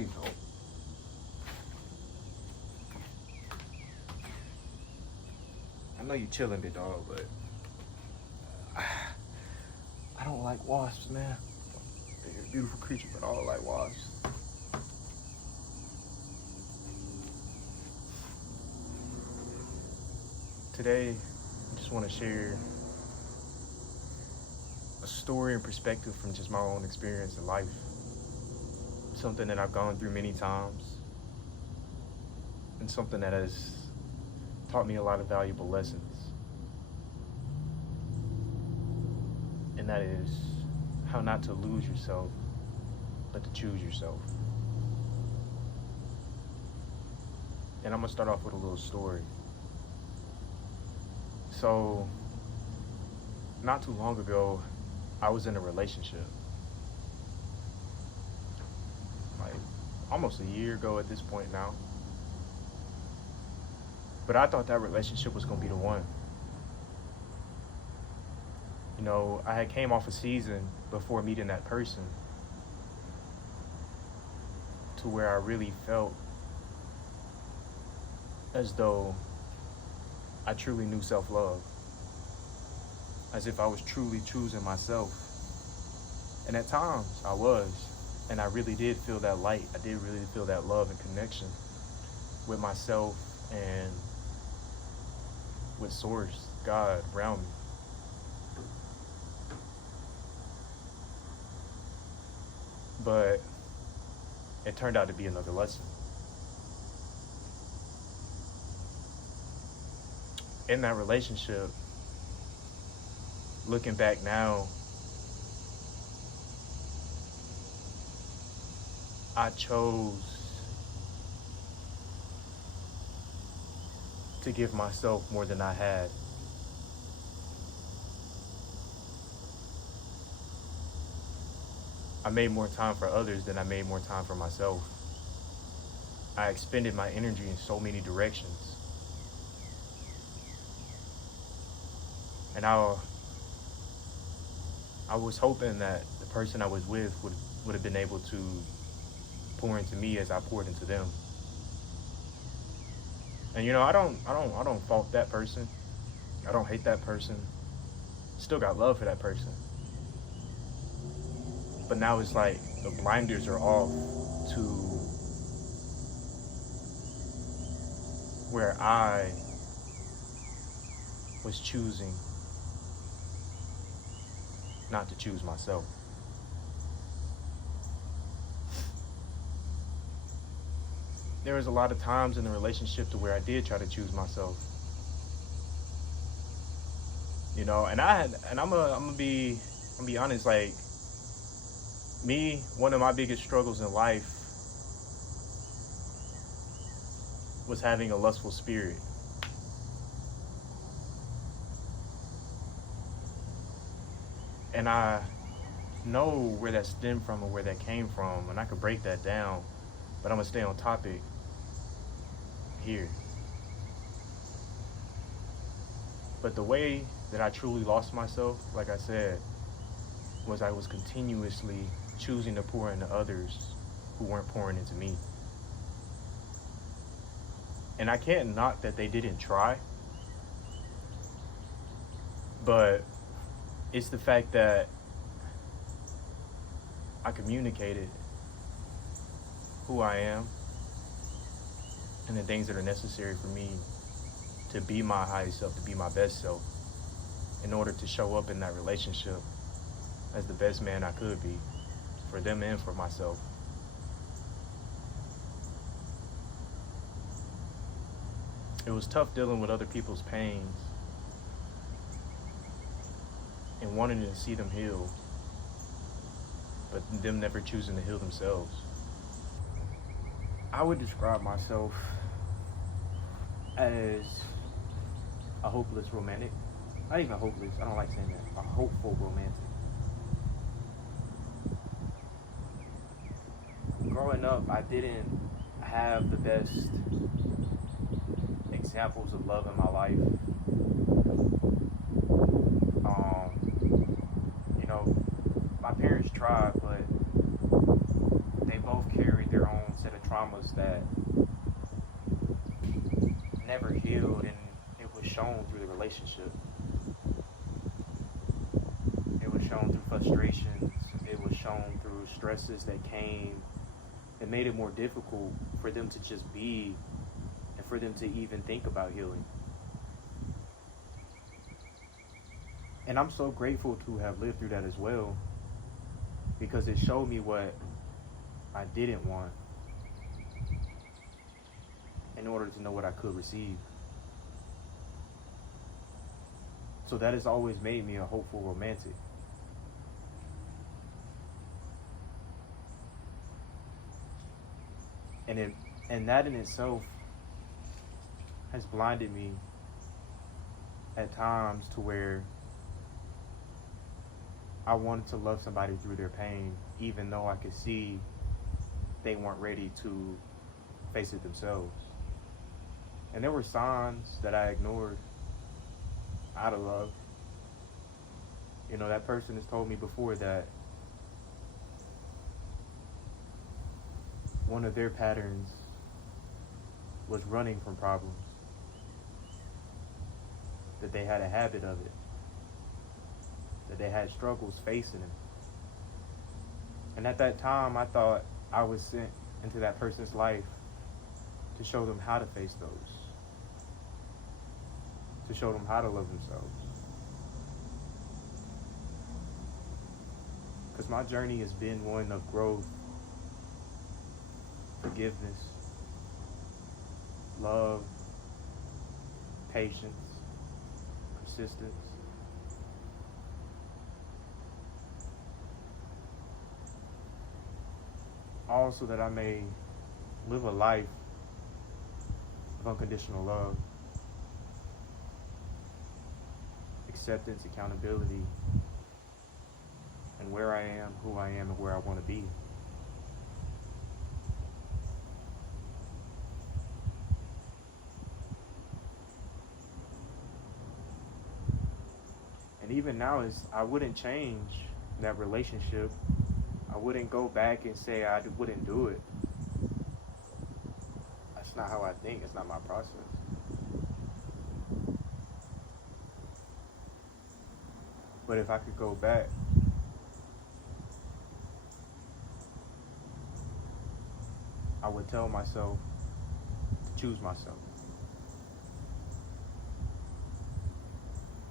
Please don't. I know you chilling, big dog, but I don't like wasps, man. They're a beautiful creature, but I don't like wasps. Today, I just want to share a story and perspective from just my own experience in life. Something that I've gone through many times, and something that has taught me a lot of valuable lessons. And that is how not to lose yourself, but to choose yourself. And I'm gonna start off with a little story. So, not too long ago, I was in a relationship. Like, almost a year ago at this point now. But I thought that relationship was gonna be the one. You know, I had came off a season before meeting that person to where I really felt as though I truly knew self-love, as if I was truly choosing myself. And at times I was, and I really did feel that light. I did really feel that love and connection with myself and with Source, God around me. But it turned out to be another lesson. In that relationship, looking back now, I chose to give myself more than I had. I made more time for others than I made more time for myself. I expended my energy in so many directions. And I was hoping that the person I was with would have been able to pour into me as I poured into them. And you know, I don't fault that person. I don't hate that person. Still got love for that person. But now it's like the blinders are off to where I was choosing not to choose myself. There was a lot of times in the relationship to where I did try to choose myself. You know, and I'm gonna be honest, like me, one of my biggest struggles in life was having a lustful spirit. And I know where that stemmed from or where that came from, and I could break that down, but I'm gonna stay on topic here. But the way that I truly lost myself, like I said, was I was continuously choosing to pour into others who weren't pouring into me. And I can't knock that they didn't try, but it's the fact that I communicated who I am and the things that are necessary for me to be my highest self, to be my best self, in order to show up in that relationship as the best man I could be, for them and for myself. It was tough dealing with other people's pains and wanting to see them heal, but them never choosing to heal themselves. I would describe myself as a hopeless romantic. Not even hopeless, I don't like saying that. A hopeful romantic. Growing up, I didn't have the best examples of love in my life. You know, my parents tried, but they both carried their own wounds that never healed, and it was shown through the relationship. It was shown through frustrations. It was shown through stresses that came and made it more difficult for them to just be and for them to even think about healing. And I'm so grateful to have lived through that as well, because it showed me what I didn't want in order to know what I could receive. So that has always made me a hopeful romantic. And that in itself has blinded me at times to where I wanted to love somebody through their pain, even though I could see they weren't ready to face it themselves. And there were signs that I ignored out of love. You know, that person has told me before that one of their patterns was running from problems, that they had a habit of it, that they had struggles facing it. And at that time, I thought I was sent into that person's life to show them how to face those, to show them how to love themselves. Because my journey has been one of growth, forgiveness, love, patience, persistence. All so that I may live a life of unconditional love, acceptance, accountability, and where I am, who I am, and where I want to be. And even now, I wouldn't change that relationship. I wouldn't go back and say I wouldn't do it. That's not how I think. It's not my process. But if I could go back, I would tell myself to choose myself.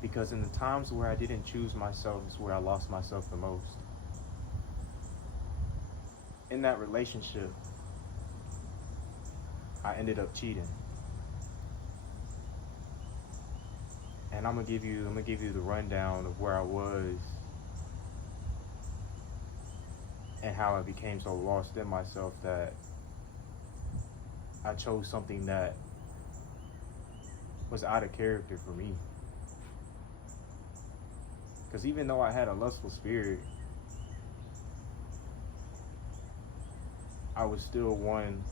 Because in the times where I didn't choose myself is where I lost myself the most. In that relationship, I ended up cheating. And I'm gonna give you the rundown of where I was and how I became so lost in myself that I chose something that was out of character for me. Because even though I had a lustful spirit, I was still one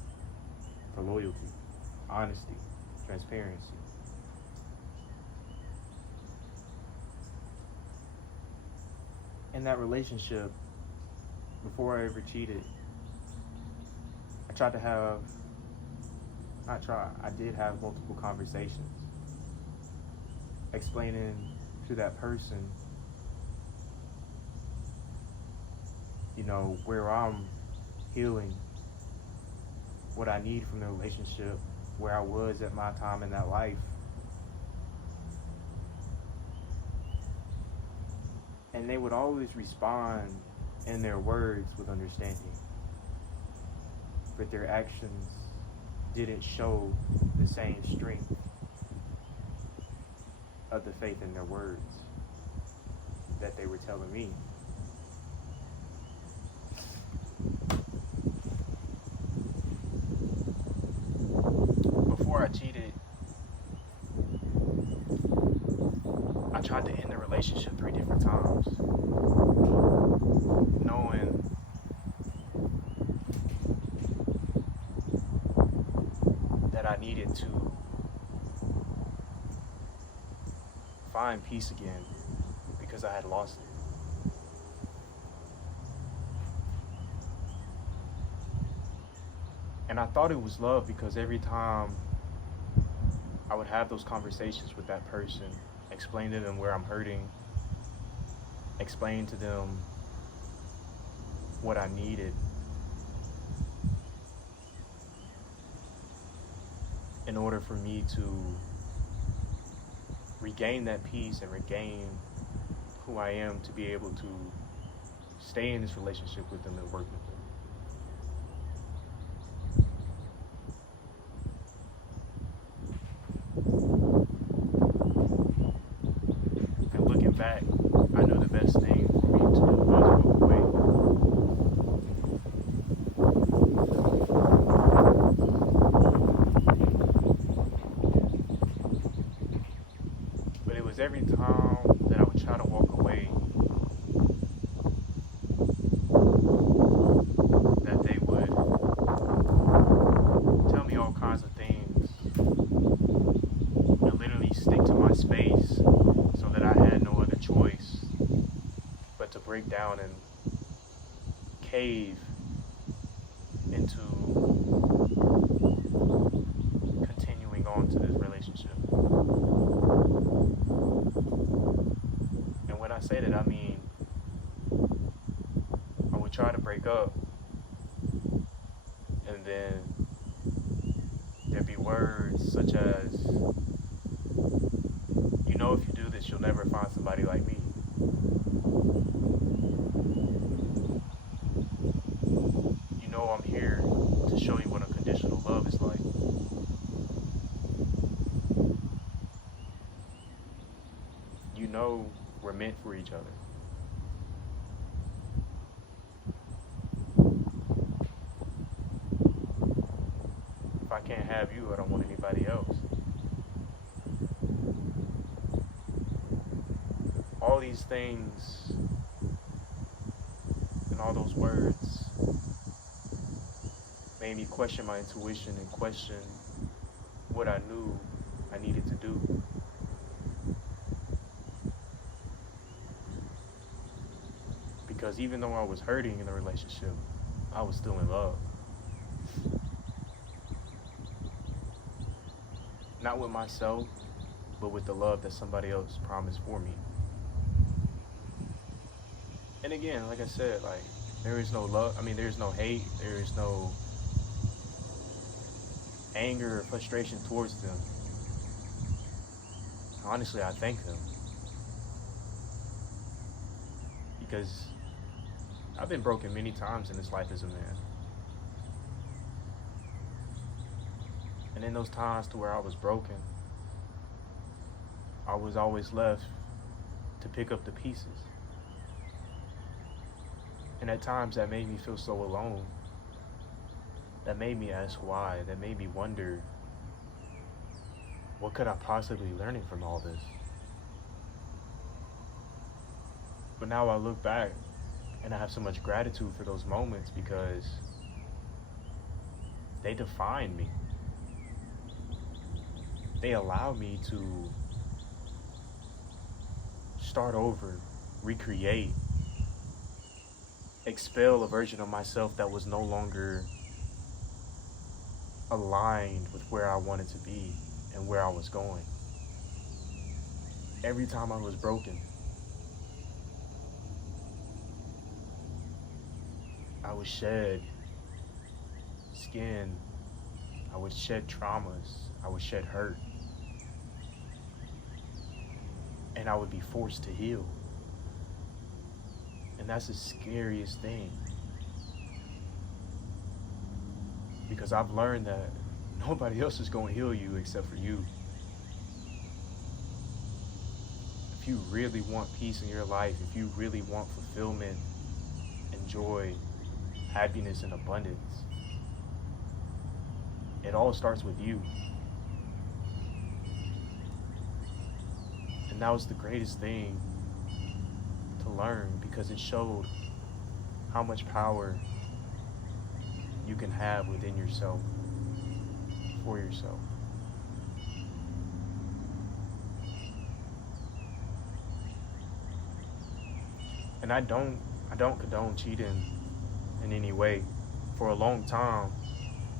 for loyalty, honesty, transparency. In that relationship, before I ever cheated, I did have multiple conversations explaining to that person, you know, where I'm healing, what I need from the relationship, where I was at my time in that life. And they would always respond in their words with understanding, but their actions didn't show the same strength of the faith in their words that they were telling me. Before I cheated, I tried to end the relationship 3 different times, knowing that I needed to find peace again because I had lost it. And And I thought it was love because every time I would have those conversations with that person, explain to them where I'm hurting, explain to them what I needed in order for me to regain that peace and regain who I am to be able to stay in this relationship with them and work with them. And looking back, I know the best thing for me to do was walk away. But it was every time that I would try to walk away that they would tell me all kinds of things and literally stick to my space so that I had no other choice but to break down and cave into continuing on to this relationship. And when I say that, I mean I would try to break up, and then there'd be words such as, you know, if you do this, you'll never find somebody like me. You know, I'm here to show you what unconditional love is like. You know, we're meant for each other. If I can't have you, I don't want anybody else. All these things and all those words made me question my intuition and question what I knew I needed to do. Because even though I was hurting in the relationship, I was still in love. Not with myself, but with the love that somebody else promised for me. And again, like I said, like, there is no love, there's no hate, there is no anger or frustration towards them. Honestly, I thank them. Because I've been broken many times in this life as a man. And in those times to where I was broken, I was always left to pick up the pieces. And at times that made me feel so alone. That made me ask why. That made me wonder, what could I possibly be learning from all this? But now I look back and I have so much gratitude for those moments because they defined me. They allowed me to start over, recreate, expel a version of myself that was no longer aligned with where I wanted to be and where I was going. Every time I was broken, I would shed skin, I would shed traumas, I would shed hurt, and I would be forced to heal. And that's the scariest thing. Because I've learned that nobody else is going to heal you except for you. If you really want peace in your life, if you really want fulfillment and joy, happiness and abundance, it all starts with you. And that was the greatest thing to learn, because it showed how much power you can have within yourself, for yourself. And I don't condone cheating in any way. For a long time,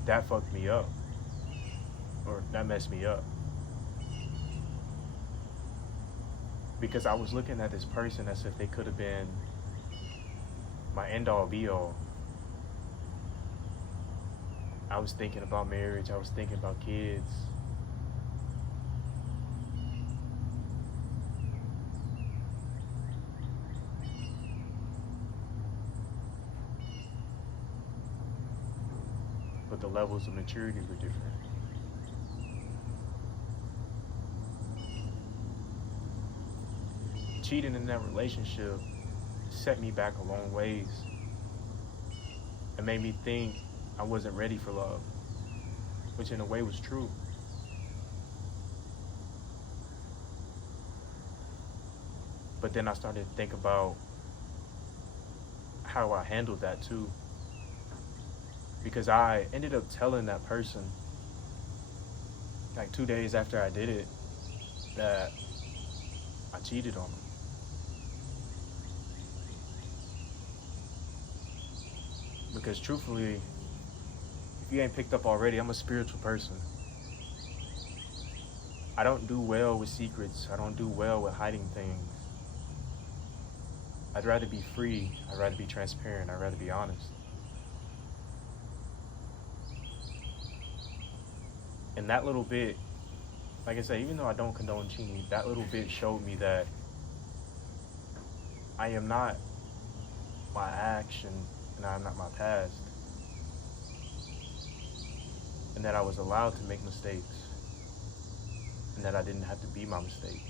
that fucked me up, or that messed me up. Because I was looking at this person as if they could have been my end all be all. I was thinking about marriage, I was thinking about kids. But the levels of maturity were different. Cheating in that relationship set me back a long ways. It made me think I wasn't ready for love, which in a way was true. But then I started to think about how I handled that too. Because I ended up telling that person, like 2 days after I did it, that I cheated on them. Because truthfully, if you ain't picked up already, I'm a spiritual person. I don't do well with secrets. I don't do well with hiding things. I'd rather be free. I'd rather be transparent. I'd rather be honest. And that little bit, like I said, even though I don't condone cheating, that little bit showed me that I am not my action and I am not my past. And that I was allowed to make mistakes. And that I didn't have to be my mistake.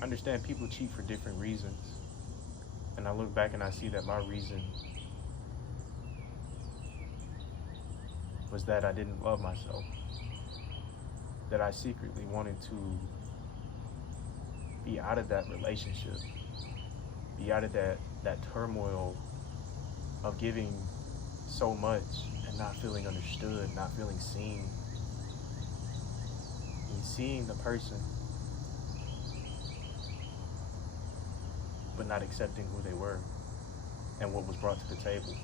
I understand people cheat for different reasons. And I look back and I see that my reason was that I didn't love myself. That I secretly wanted to be out of that relationship. Be out of that turmoil of giving so much and not feeling understood, not feeling seen. And seeing the person, but not accepting who they were and what was brought to the table.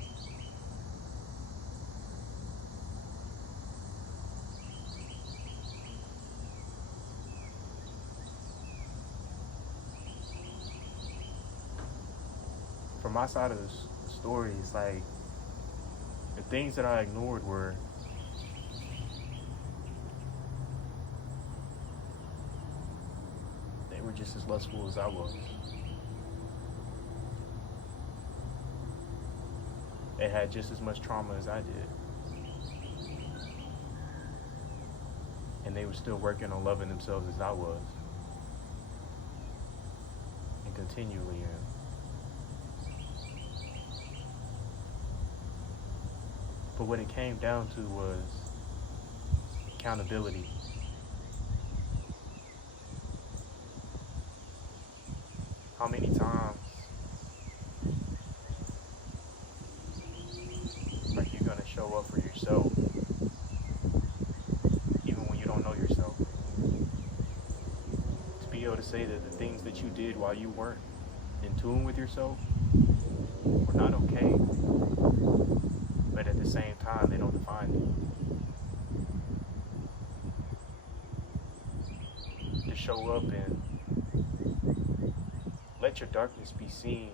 From my side of the story, it's like the things that I ignored were they were just as lustful as I was. They had just as much trauma as I did. And they were still working on loving themselves as I was. And continually am. But what it came down to was accountability. How many times are you gonna show up for yourself even when you don't know yourself? To be able to say that the things that you did while you weren't in tune with yourself were not okay, but at the same time they don't define you. To show up and let your darkness be seen